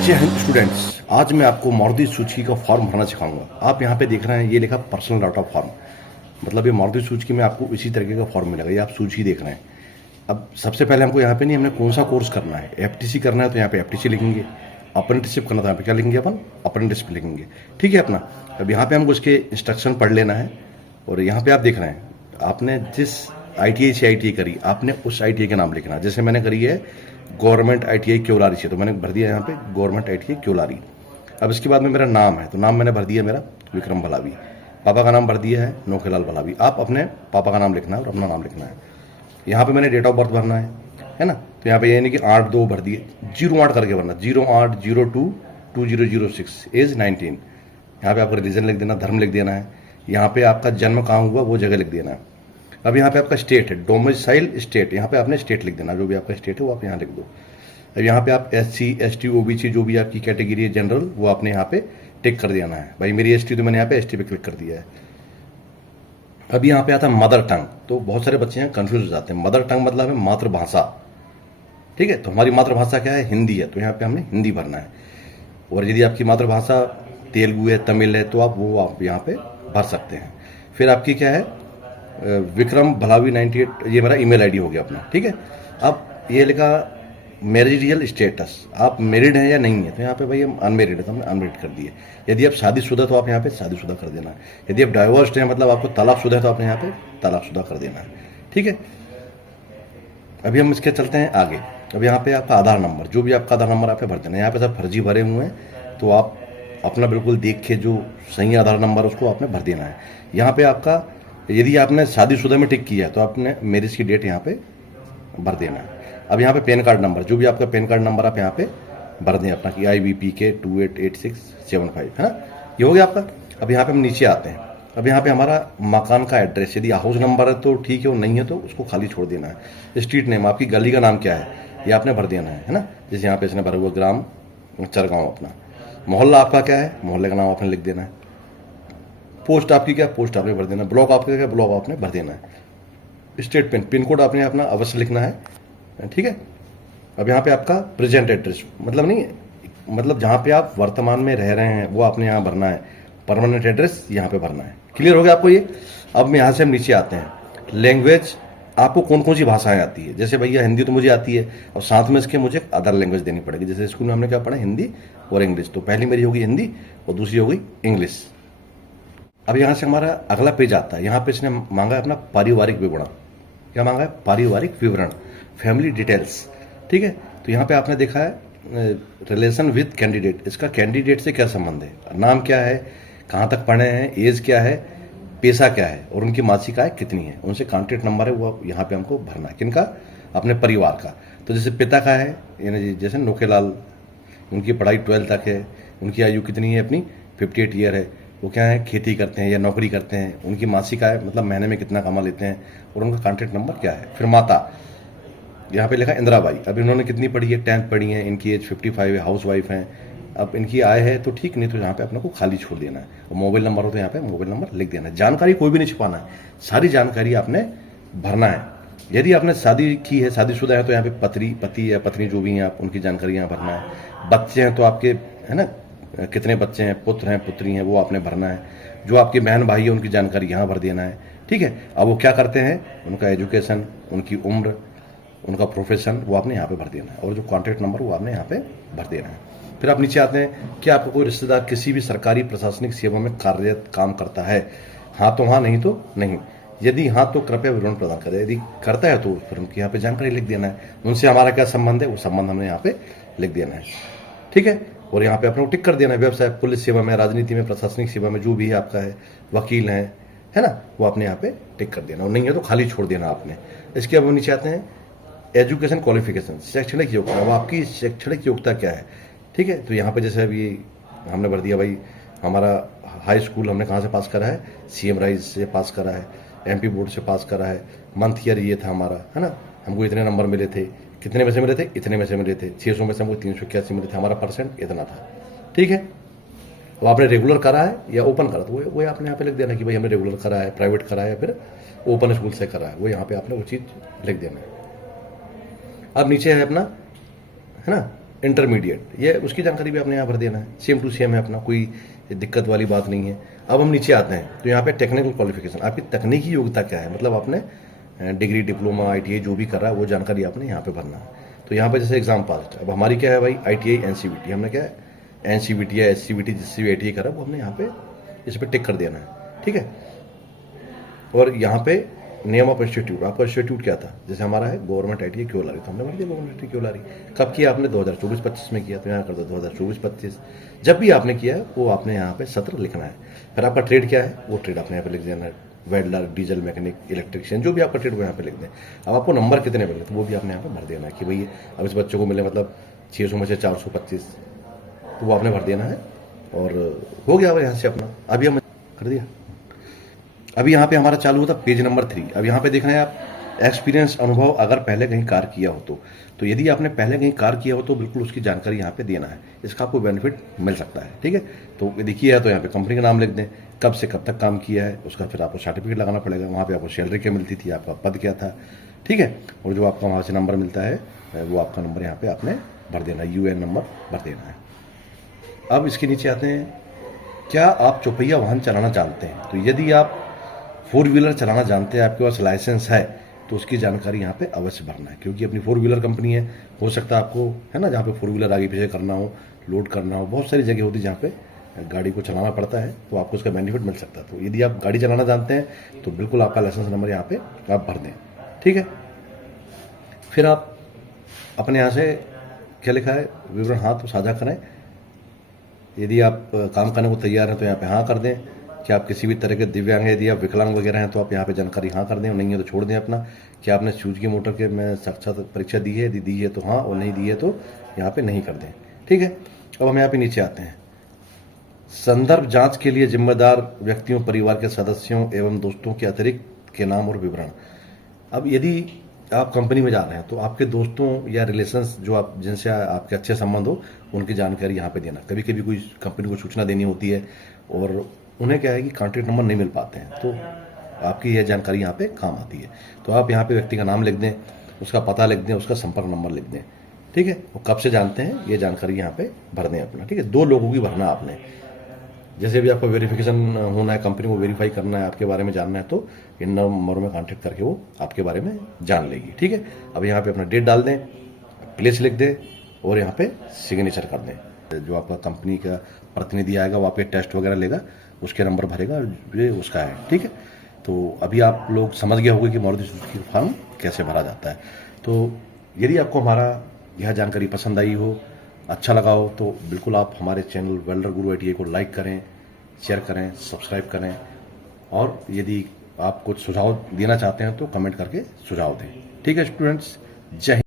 जय हिंद स्टूडेंट्स। आज मैं आपको मारुति सुजुकी का फॉर्म भरना सिखाऊंगा। आप यहाँ पे देख रहे हैं, ये लिखा पर्सनल डाटा फॉर्म, मतलब ये मारुति सुजुकी में आपको इसी तरीके का फॉर्म मिलेगा। ये आप सुजुकी देख रहे हैं। अब सबसे पहले हमको यहाँ पे नहीं, हमने कौन सा कोर्स करना है, एफटीसी करना है तो यहाँ पे एफटीसी लिखेंगे। अप्रेंटिसशिप करना था, यहाँ पे क्या लिखेंगे अपन, अप्रेंटिसशिप लिखेंगे। ठीक है अपना। अब यहाँ पे हमको इसके इंस्ट्रक्शन पढ़ लेना है। और यहाँ पे आप देख रहे हैं, आपने जिस ITI से ITI करी, आपने उस ITI का नाम लिखना। जैसे मैंने करी है गवर्नमेंट ITI क्योलारी से, तो मैंने भर दिया यहाँ पे गवर्नमेंट ITI क्योलारी। अब इसके बाद में मेरा नाम है, तो नाम मैंने भर दिया मेरा विक्रम भलावी। पापा का नाम भर दिया है नोखेलाल भलावी। आप अपने पापा का नाम लिखना है और अपना नाम लिखना है। यहाँ पे मैंने डेट ऑफ बर्थ भरना है ना। तो यहाँ पे ये नहीं कि 8/2 भर दिए, 08 करके भरना, 08/02/2006, एज 19। यहाँ पे आपका रिलीजन लिख देना, धर्म लिख देना है। यहाँ पे आपका जन्म कहाँ हुआ वो जगह लिख देना है। अब यहाँ पे आपका स्टेट है, डोमिसाइल स्टेट, यहाँ पे आपने स्टेट लिख देना, जो भी आपका स्टेट है वो आप यहाँ लिख दो। अब यहाँ पे आप SC ST OBC जो भी आपकी कैटेगरी है जनरल, वो आपने यहाँ पे टिक कर देना है। भाई मेरी ST, तो मैंने यहाँ पे ST पे क्लिक कर दिया है। अब यहाँ पे आता है मदर टंग। तो बहुत सारे बच्चे हैं कंफ्यूज हो जाते हैं। मदर टंग मतलब है मातृभाषा। ठीक है, तो हमारी मातृभाषा क्या है, हिंदी है, तो यहाँ पे हमने हिंदी भरना है। और यदि आपकी मातृभाषा तेलुगु है, तमिल है, तो आप यहाँ पे भर सकते हैं। फिर आपकी क्या है, विक्रम भलावी 98, ये मेरा ईमेल ID हो गया अपना। ठीक है। अब ये लिखा मैरिजियल स्टेटस, आप मैरिड हैं या नहीं है, तो यहाँ पे भाई हम अनमेरिड है, तो हमने अनमेरिड कर दिए। यदि आप शादीशुदा, तो आप यहाँ पे शादीशुदा कर देना है। यदि आप डाइवोर्स्ड हैं, मतलब आपको तलाकशुदा है, तो आपने यहाँ पे तलाकशुदा कर देना है। ठीक है। अभी हम इसके चलते हैं आगे। अब यहाँ पे आपका आधार नंबर, जो भी आपका आधार नंबर आप पे भर देना है। यहाँ पे सब फर्जी भरे हुए हैं, तो आप अपना बिल्कुल देख के जो सही आधार नंबर उसको आपने भर देना है। यहाँ पे आपका, यदि आपने शादीशुदा में टिक किया है, तो आपने मैरिज की डेट यहाँ पे भर देना है। अब यहाँ पे पैन कार्ड नंबर, जो भी आपका पैन कार्ड नंबर आप यहाँ पे भर दें अपना, कि IBPK 288675, है ना। ये हो गया आपका। अब यहाँ पे हम नीचे आते हैं। अब यहाँ पे हमारा मकान का एड्रेस, यदि हाउस नंबर है तो ठीक है, और नहीं है तो उसको खाली छोड़ देना है। स्ट्रीट नेम, आपकी गली का नाम क्या है, ये आपने भर देना है ना। जैसे यहाँ पे इसने भरा हुआ ग्राम चरगांव अपना। मोहल्ला आपका क्या है, मोहल्ले का नाम आपने लिख देना है। पोस्ट आपकी क्या, पोस्ट आपने भर देना है। ब्लॉक आपका क्या, ब्लॉक आपने भर देना है। स्टेट पिन कोड आपने अपना अवश्य लिखना है। ठीक है। अब यहाँ पे आपका प्रेजेंट एड्रेस, मतलब नहीं है, मतलब जहाँ पे आप वर्तमान में रह रहे हैं वो आपने यहाँ भरना है। परमानेंट एड्रेस यहाँ पे भरना है। क्लियर हो गया आपको ये। अब यहाँ से हम नीचे आते हैं। लैंग्वेज, आपको कौन कौन सी भाषाएं आती है। जैसे भैया हिंदी तो मुझे आती है, और साथ में इसके मुझे अदर लैंग्वेज देनी पड़ेगी। जैसे स्कूल में हमने क्या पढ़ा, हिंदी और इंग्लिश। तो पहली मेरी होगी हिंदी और दूसरी होगी इंग्लिश। अब यहाँ से हमारा अगला पेज आता है। यहाँ पे इसने मांगा है अपना पारिवारिक विवरण। क्या मांगा है, पारिवारिक विवरण, फैमिली डिटेल्स। ठीक है। तो यहाँ पे आपने देखा है रिलेशन विद कैंडिडेट, इसका कैंडिडेट से क्या संबंध है, नाम क्या है, कहाँ तक पढ़े हैं, एज क्या है, पेशा क्या है, और उनकी मासिक आय कितनी है, उनसे कॉन्टेक्ट नंबर है, वो यहाँ पे हमको भरना है। किनका, अपने परिवार का। तो जैसे पिता का है, यानी जैसे नोखेलाल, उनकी पढ़ाई 12 तक है, उनकी आयु कितनी है अपनी, 58 ईयर है, वो क्या है, खेती करते हैं या नौकरी करते हैं, उनकी मासिक आय मतलब महीने में कितना कमा लेते हैं, और उनका कॉन्टेक्ट नंबर क्या है। फिर माता, यहाँ पे लिखा इंदिराबाई। अब इन्होंने कितनी पढ़ी है, 10th पढ़ी है, इनकी एज 55 है, हाउस वाइफ हैं। अब इनकी आय है तो ठीक, नहीं तो यहाँ पे अपने को खाली छोड़ देना है। और मोबाइल नंबर हो तो यहाँ पे मोबाइल नंबर लिख देना है। जानकारी कोई भी नहीं छुपाना है, सारी जानकारी आपने भरना है। यदि आपने शादी की है, शादीशुदा है, तो यहाँ पे पति या पत्नी जो भी हैं आप, उनकी जानकारी यहाँ भरना है। बच्चे हैं तो आपके, है ना, कितने बच्चे हैं, पुत्र हैं पुत्री हैं, वो आपने भरना है। जो आपके बहन भाई है उनकी जानकारी यहाँ भर देना है। ठीक है। अब वो क्या करते हैं, उनका एजुकेशन, उनकी उम्र, उनका प्रोफेशन, वो आपने यहाँ पे भर देना है। और जो कॉन्टैक्ट नंबर वो आपने यहाँ पे भर देना है। फिर आप नीचे आते हैं कि आपका कोई रिश्तेदार किसी भी सरकारी प्रशासनिक सेवा में कार्यरत काम करता है। हाँ तो हाँ, नहीं तो नहीं। यदि हाँ तो कृपया विवरण प्रदान करें। यदि करता है तो फिर उनकी यहाँ पे जानकारी लिख देना है। उनसे हमारा क्या संबंध है, वो संबंध हमने यहाँ पे लिख देना है। ठीक है। और यहाँ पे अपने को टिक कर देना है। व्यवसाय, पुलिस सेवा में, राजनीति में, प्रशासनिक सेवा में जो भी है आपका है, वकील हैं, है ना, वो आपने यहाँ पे टिक कर देना। और नहीं है तो खाली छोड़ देना आपने। इसके अब नीचे आते हैं एजुकेशन क्वालिफिकेशन, शैक्षणिक योग्यता। अब आपकी शैक्षणिक योग्यता क्या है। ठीक है। तो यहाँ पे जैसे अभी हमने भर दिया, भाई हमारा हाई स्कूल हमने कहाँ से पास करा है, CM राइज से पास करा है, MP बोर्ड से पास करा है, मंथ ईयर ये था हमारा, है ना, हमको इतने नंबर मिले थे, कितने में से मिले थे, इतने में से मिले थे, 600 में से हमको 381 मिले थे, हमारा परसेंट इतना था। ठीक है। तो आपने रेगुलर करा है या ओपन करा, तो वो आपने यहाँ पे लिख देना कि भाई हमने रेगुलर करा है, प्राइवेट करा है, या फिर ओपन स्कूल से करा है, वो यहाँ पे आपने वो चीज़ लिख देना है। अब नीचे है अपना, है ना, इंटरमीडिएट, ये उसकी जानकारी भी आपने यहाँ भर देना है। सेम टू सेम है अपना, कोई दिक्कत वाली बात नहीं है। अब हम नीचे आते हैं तो यहाँ पे टेक्निकल क्वालिफिकेशन, आपकी तकनीकी योग्यता क्या है, मतलब आपने डिग्री, डिप्लोमा, ITI जो भी कर रहा है वो जानकारी आपने यहाँ पे भरना है। तो यहाँ पे जैसे एग्जाम पास, अब हमारी क्या है भाई, ITI NCVT, हमने क्या है NCVT या SCVT जिससे भी ITI करा वो हमने यहाँ पे इस पर टिक कर देना है, ठीक है। और यहाँ पे नेम ऑफ इंस्टीट्यूट, आपका इंस्टीट्यूट क्या था, जैसे हमारा है गवर्नमेंट ITI क्योलारी, तो हमने भर दिया गवर्नमेंट ITI क्योलारी। कब किया आपने, 2024-25 में किया, तो यहाँ कर दो 2024-25। जब भी आपने किया है वो आपने यहाँ पे सत्र लिखना है। फिर आपका ट्रेड क्या है, वो ट्रेड आपने यहाँ पे लिख देना है, वेल्डर, डीजल मैकेनिक, इलेक्ट्रिशियन, जो भी आपका ट्रेड वो यहाँ पे लिख दें। अब आपको नंबर कितने मिले तो वो भी आपने यहाँ पे भर देना है कि भाई अब इस बच्चे को मिले मतलब 600 में से 425, तो वो आपने भर देना है। और हो गया अब यहाँ से अपना, अभी हम कर दिया। अभी यहाँ पे हमारा चालू होता पेज नंबर 3। अब यहाँ पे देख रहे हैं आप एक्सपीरियंस, अनुभव, अगर पहले कहीं कार्य किया हो तो यदि आपने पहले कहीं कार्य किया हो तो बिल्कुल उसकी जानकारी यहाँ पे देना है, इसका आपको बेनिफिट मिल सकता है, ठीक है। तो देखिए है तो यहाँ पे कंपनी का नाम लिख दें, कब से कब तक काम किया है, उसका फिर आपको सर्टिफिकेट लगाना पड़ेगा, वहाँ पे आपको सैलरी क्या मिलती थी, आपका पद क्या था, ठीक है। और जो आपका वहाँ से नंबर मिलता है वो आपका नंबर यहाँ पे आपने भर देना है, UN नंबर भर देना है। अब इसके नीचे आते हैं, क्या आप चौपहिया वाहन चलाना जानते हैं, तो यदि आप 4 व्हीलर चलाना जानते हैं, आपके पास लाइसेंस है, तो उसकी जानकारी यहाँ पे अवश्य भरना है, क्योंकि अपनी 4 व्हीलर कंपनी है। हो सकता है आपको, है ना, जहाँ पे 4 व्हीलर आगे पीछे करना हो, लोड करना हो, बहुत सारी जगह होती है जहाँ पे गाड़ी को चलाना पड़ता है, तो आपको उसका बेनिफिट मिल सकता है। तो यदि आप गाड़ी चलाना जानते हैं तो बिल्कुल आपका लाइसेंस नंबर यहाँ पे आप भर दें, ठीक है। फिर आप अपने यहाँ से क्या लिखा है, विवरण हाँ तो साझा करें, यदि आप काम करने को तैयार हैं तो यहाँ पे हाँ कर दें। कि आप किसी भी तरह के दिव्यांग हैं, यदि आप विकलांग वगैरह हैं तो आप यहाँ पे जानकारी हाँ कर दें, नहीं है तो छोड़ दें अपना। कि आपने सुजुकी मोटर के में साक्षात परीक्षा दी है, यदि दी है तो हाँ, और नहीं दी है तो यहाँ पे नहीं कर दें, ठीक है। अब हम यहाँ पे नीचे आते हैं, संदर्भ जांच के लिए जिम्मेदार व्यक्तियों, परिवार के सदस्यों एवं दोस्तों के अतिरिक्त के नाम और विवरण। अब यदि आप कंपनी में जा रहे हैं तो आपके दोस्तों या रिलेशंस जो आप जिनसे आपके अच्छे संबंध हो उनकी जानकारी यहाँ पे देना। कभी कभी कोई कंपनी को सूचना देनी होती है और उन्हें क्या है कि कॉन्टैक्ट नंबर नहीं मिल पाते हैं, तो आपकी यह जानकारी यहाँ पे काम आती है। तो आप यहाँ पे व्यक्ति का नाम लिख दें, उसका पता लिख दें, उसका संपर्क नंबर लिख दें, ठीक है। वो कब से जानते हैं ये जानकारी यहाँ पे भर दें अपना, ठीक है। 2 लोगों की भरना आपने, जैसे भी आपको वेरिफिकेशन होना है, कंपनी को वेरीफाई करना है, आपके बारे में जानना है, तो इन नंबरों में कांटेक्ट करके वो आपके बारे में जान लेगी, ठीक है। अब यहाँ पे अपना डेट डाल दें, प्लेस लिख दें और यहाँ पे सिग्नेचर कर दें। जो आपका कंपनी का प्रतिनिधि आएगा वो आपके टेस्ट वगैरह लेगा, उसके नंबर भरेगा, ये उसका है, ठीक है। तो अभी आप लोग समझ गए होंगे कि मारुति सुजुकी फॉर्म कैसे भरा जाता है। तो यदि आपको हमारा यह जानकारी पसंद आई हो, अच्छा लगा हो, तो बिल्कुल आप हमारे चैनल वेल्डर गुरु ITI को लाइक करें, शेयर करें, सब्सक्राइब करें, और यदि आप कुछ सुझाव देना चाहते हैं तो कमेंट करके सुझाव दें, ठीक है स्टूडेंट्स। जय हिंद।